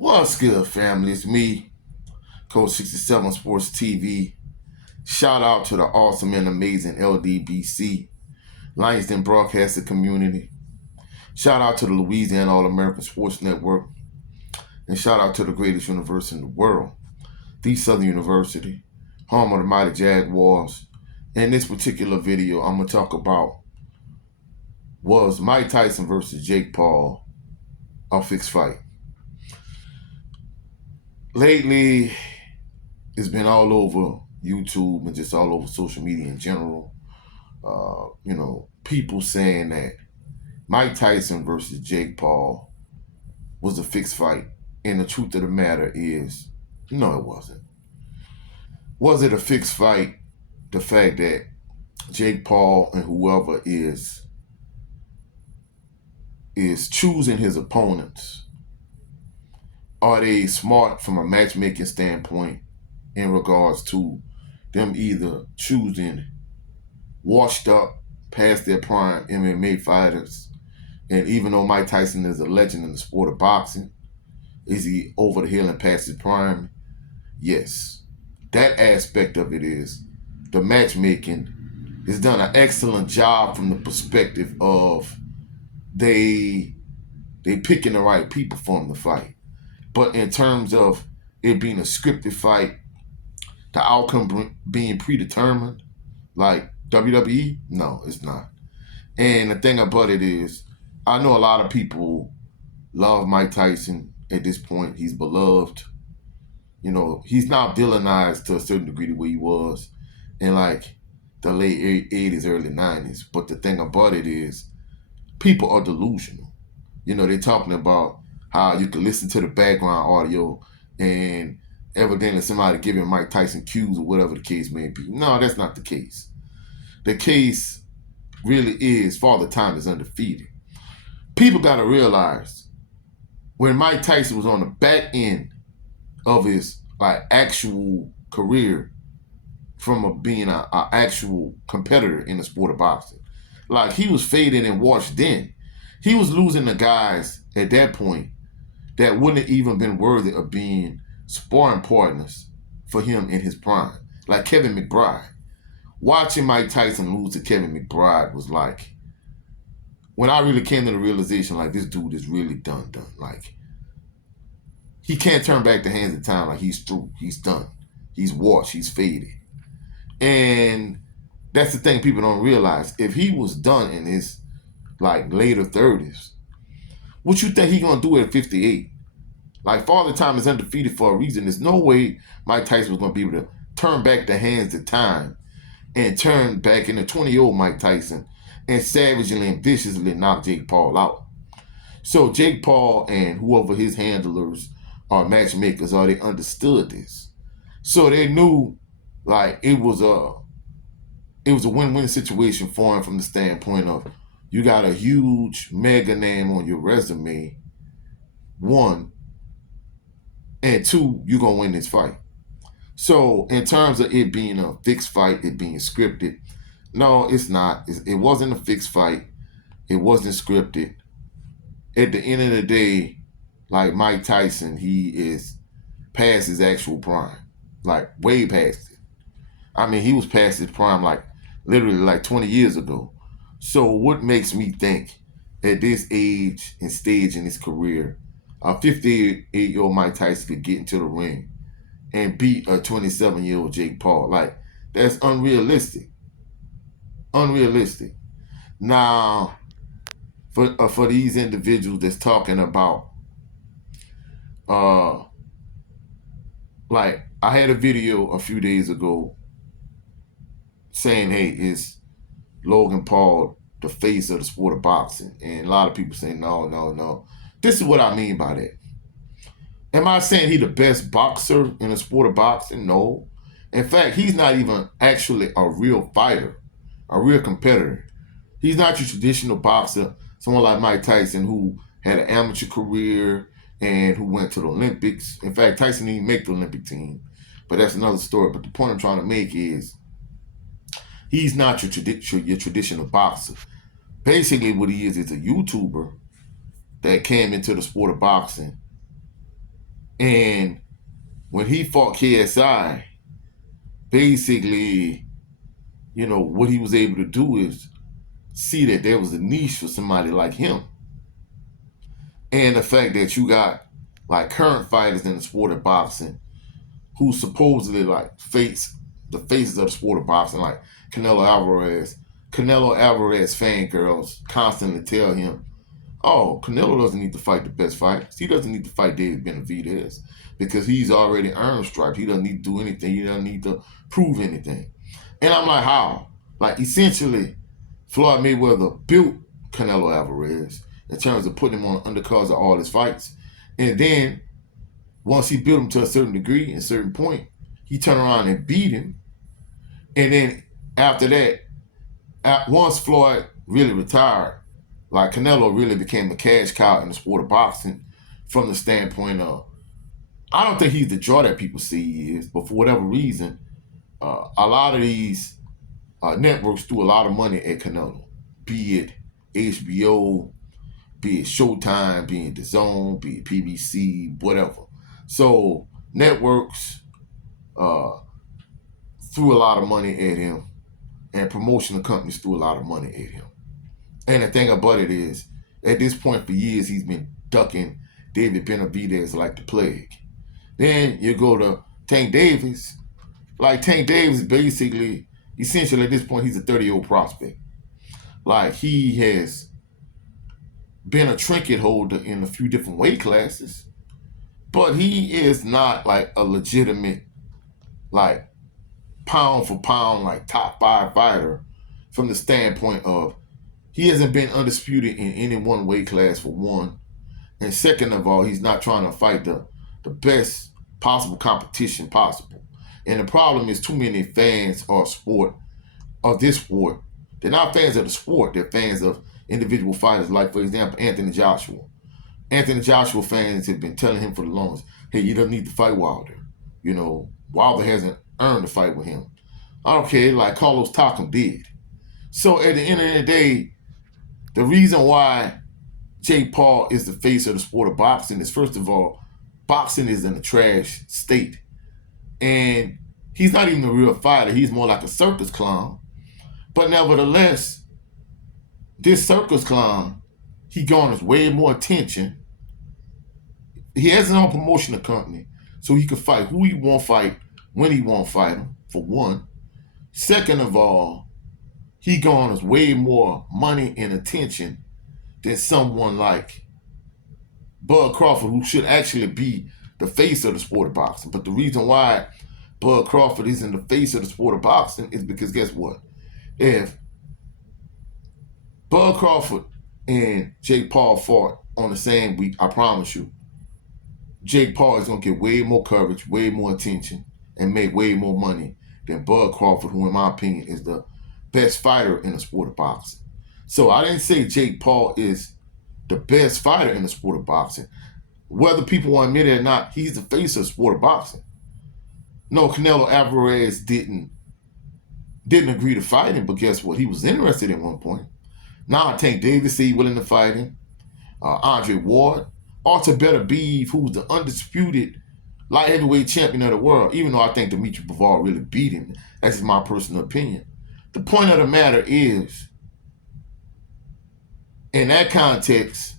What's good, family? It's me, Coach 67 Sports TV. Shout out to the awesome and amazing LDBC, Lionsden Broadcasting Community. Shout out to the Louisiana All-American Sports Network. And shout out to the greatest university in the world, the Southern University, home of the mighty Jaguars. In this particular video, I'm going to talk about, was Mike Tyson versus Jake Paul a fixed fight? Lately, it's been all over YouTube and just all over social media in general. People saying that Mike Tyson versus Jake Paul was a fixed fight. And the truth of the matter is, no, it wasn't. Was it a fixed fight? The fact that Jake Paul and whoever is choosing his opponents, are they smart from a matchmaking standpoint in regards to them either choosing washed up, past their prime MMA fighters? And even though Mike Tyson is a legend in the sport of boxing, is he over the hill and past his prime? Yes. That aspect of it is the matchmaking has done an excellent job from the perspective of they picking the right people for him to fight. But in terms of it being a scripted fight, the outcome being predetermined, like WWE, no, it's not. And the thing about it is, I know a lot of people love Mike Tyson at this point. He's beloved. He's now villainized to a certain degree the way he was in like the late 80s, early 90s. But the thing about it is, people are delusional. They're talking about how you can listen to the background audio and evidently somebody giving Mike Tyson cues or whatever the case may be. No, that's not the case. The case really is Father Time is undefeated. People got to realize when Mike Tyson was on the back end of his actual career from being an actual competitor in the sport of boxing, he was fading and washed in. He was losing the guys at that point that wouldn't have even been worthy of being sparring partners for him in his prime, like Kevin McBride. Watching Mike Tyson lose to Kevin McBride was like, when I really came to the realization, this dude is really done. He can't turn back the hands of time. He's through. He's done. He's washed. He's faded. And that's the thing people don't realize. If he was done in his later 30s, what you think he gonna do at 58? Father Time is undefeated for a reason. There's no way Mike Tyson was gonna be able to turn back the hands of time and turn back into 20-year-old Mike Tyson and savagely and viciously knock Jake Paul out. So Jake Paul and whoever his handlers or matchmakers are, they understood this. So they knew it was a win-win situation for him from the standpoint of, you got a huge mega name on your resume, one, and two, you're going to win this fight. So in terms of it being a fixed fight, it being scripted, no, it's not. It wasn't a fixed fight. It wasn't scripted. At the end of the day, Mike Tyson, he is past his actual prime, way past it. He was past his prime literally 20 years ago. So what makes me think at this age and stage in his career, a 58-year-old Mike Tyson could get into the ring and beat a 27-year-old Jake Paul? That's unrealistic. Unrealistic. Now, for these individuals that's talking about, I had a video a few days ago saying, hey, is Logan Paul the face of the sport of boxing? And a lot of people say, no. This is what I mean by that. Am I saying he's the best boxer in the sport of boxing? No. In fact, he's not even actually a real fighter, a real competitor. He's not your traditional boxer, someone like Mike Tyson, who had an amateur career and who went to the Olympics. In fact, Tyson didn't even make the Olympic team, but that's another story. But the point I'm trying to make is, he's not your traditional boxer. Basically, what he is a YouTuber that came into the sport of boxing And when he fought KSI, basically, what he was able to do is see that there was a niche for somebody like him. And the fact that you got like current fighters in the sport of boxing who supposedly like the faces of the sport of boxing, like Canelo Alvarez. Canelo Alvarez fangirls constantly tell him, oh, Canelo doesn't need to fight the best fighters. He doesn't need to fight David Benavidez because he's already earned stripes. He doesn't need to do anything. He doesn't need to prove anything. And I'm like, how? Like, essentially, Floyd Mayweather built Canelo Alvarez in terms of putting him on undercards of all his fights. And then, once he built him to a certain degree, a certain point, he turned around and beat him. And then, after that, once Floyd really retired, like Canelo really became a cash cow in the sport of boxing from the standpoint of, I don't think he's the draw that people see he is, but for whatever reason, a lot of these networks threw a lot of money at Canelo, be it HBO, be it Showtime, be it DAZN, be it PBC, whatever. So networks threw a lot of money at him, and promotional companies threw a lot of money at him. And the thing about it is, at this point for years, he's been ducking David Benavidez like the plague. Then you go to Tank Davis. Like, Tank Davis basically, essentially at this point, he's a 30-year-old prospect. Like, he has been a trinket holder in a few different weight classes, but he is not like a legitimate, like, pound for pound, like top 5 fighter from the standpoint of he hasn't been undisputed in any one weight class, for one. And second of all, he's not trying to fight the best possible competition possible. And the problem is too many fans of this sport. They're not fans of the sport. They're fans of individual fighters. Like, for example, Anthony Joshua. Anthony Joshua fans have been telling him for the longest, hey, you don't need to fight Wilder. Wilder hasn't earned a fight with him. Okay, like Carlos Takam did. So at the end of the day, the reason why Jake Paul is the face of the sport of boxing is, first of all, boxing is in a trash state. And he's not even a real fighter. He's more like a circus clown. But nevertheless, this circus clown, he garners way more attention. He has his own promotional company, so he can fight who he want to fight, when he want to fight him, for one. Second of all, he garners way more money and attention than someone like Bud Crawford, who should actually be the face of the sport of boxing. But the reason why Bud Crawford isn't the face of the sport of boxing is because, guess what? If Bud Crawford and Jake Paul fought on the same week, I promise you, Jake Paul is going to get way more coverage, way more attention, and make way more money than Bud Crawford, who in my opinion is the best fighter in the sport of boxing. So I didn't say Jake Paul is the best fighter in the sport of boxing. Whether people want to admit it or not, he's the face of the sport of boxing. No, Canelo Alvarez didn't agree to fight him, but guess what? He was interested at one point. Now Tank Davis said he's willing to fight him. Andre Ward. Artur Beterbiev, who's the undisputed light heavyweight champion of the world, even though I think Dimitri Bivol really beat him. That's just my personal opinion. The point of the matter is, in that context,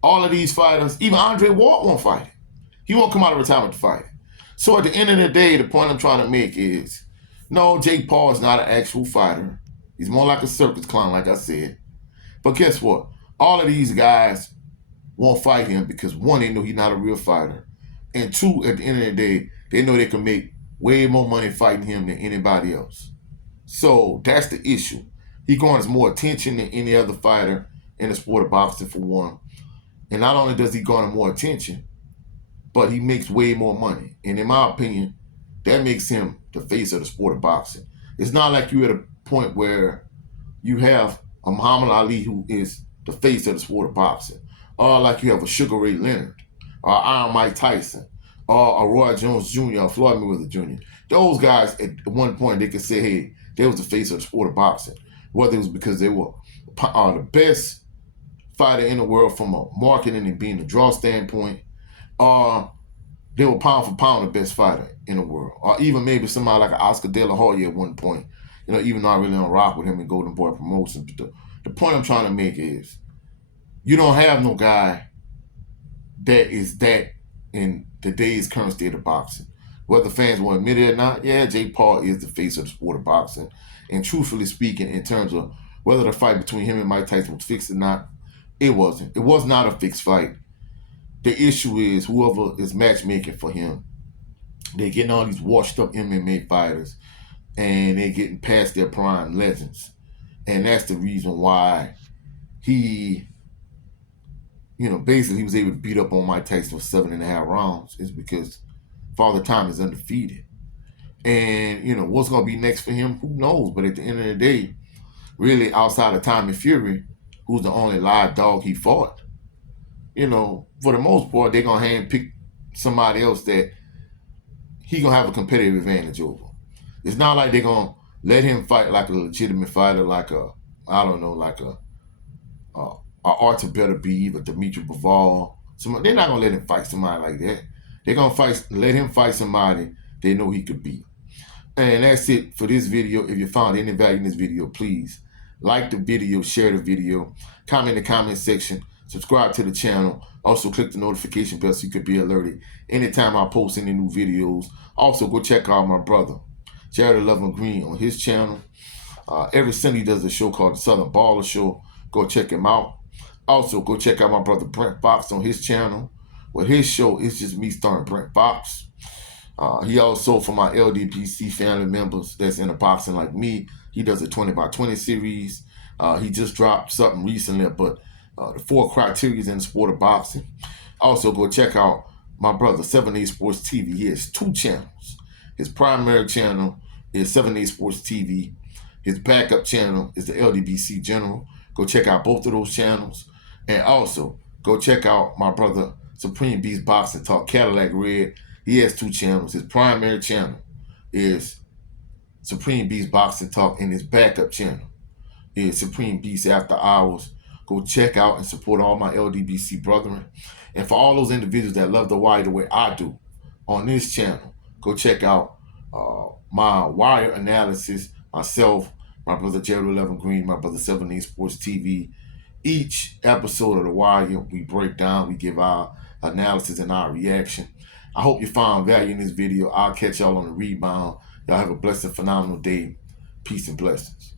all of these fighters, even Andre Ward won't fight him. He won't come out of retirement to fight him. So at the end of the day, the point I'm trying to make is, no, Jake Paul is not an actual fighter. He's more like a circus clown, like I said. But guess what? All of these guys won't fight him because, one, they know he's not a real fighter. And two, at the end of the day, they know they can make way more money fighting him than anybody else. So that's the issue. He garners more attention than any other fighter in the sport of boxing, for one. And not only does he garner more attention, but he makes way more money. And in my opinion, that makes him the face of the sport of boxing. It's not like you're at a point where you have a Muhammad Ali who is the face of the sport of boxing, or like you have a Sugar Ray Leonard, or Iron Mike Tyson, or a Roy Jones Jr., or Floyd Mayweather Jr. Those guys, at one point, they could say, hey, they was the face of the sport of boxing. Whether it was because they were the best fighter in the world from a marketing and being a draw standpoint, or they were pound for pound the best fighter in the world. Or even maybe somebody like an Oscar De La Hoya at one point. Even though I really don't rock with him in Golden Boy Promotions. But the point I'm trying to make is you don't have no guy that is that in today's current state of boxing. Whether fans will admit it or not, yeah, Jake Paul is the face of the sport of boxing. And truthfully speaking, in terms of whether the fight between him and Mike Tyson was fixed or not, it wasn't. It was not a fixed fight. The issue is whoever is matchmaking for him, they're getting all these washed up MMA fighters and they're getting past their prime legends. And that's the reason why he, basically he was able to beat up on Mike Tyson for 7.5 rounds, is because Father Time is undefeated. And, what's going to be next for him, who knows? But at the end of the day, really outside of Tommy Fury, who's the only live dog he fought, for the most part, they're going to handpick somebody else that he going to have a competitive advantage over. It's not like they're going to let him fight like a legitimate fighter, like a Artur Beterbiev or Dimitri Bivol. They're not going to let him fight somebody like that. They're going to let him fight somebody they know he could beat. And that's it for this video. If you found any value in this video, please like the video, share the video, comment in the comment section, subscribe to the channel. Also, click the notification bell so you could be alerted anytime I post any new videos. Also, go check out my brother, Jared 11 Green, on his channel. Every Sunday he does a show called the Southern Baller Show. Go check him out. Also, go check out my brother Brent Fox on his channel. Well, his show is just me starring Brent Fox. He also, for my LDPC family members that's into boxing like me, he does a 20x20 series. He just dropped something recently, but the 4 criteria in the sport of boxing. Also, go check out my brother, 7A Sports TV. He has 2 channels. His primary channel is 7A Sports TV. His backup channel is the LDBC General. Go check out both of those channels. And also, go check out my brother, Supreme Beast Boxing Talk, Cadillac Red. He has 2 channels. His primary channel is Supreme Beast Boxing Talk, and his backup channel is Supreme Beast After Hours. Go check out and support all my LDBC brethren. And for all those individuals that love the wire the way I do on this channel, go check out my wire analysis, myself, my brother Jared 11 Green, my brother 7A Sports TV. Each episode of The Wire, we break down, we give our analysis and our reaction. I hope you found value in this video. I'll catch y'all on the rebound. Y'all have a blessed, phenomenal day. Peace and blessings.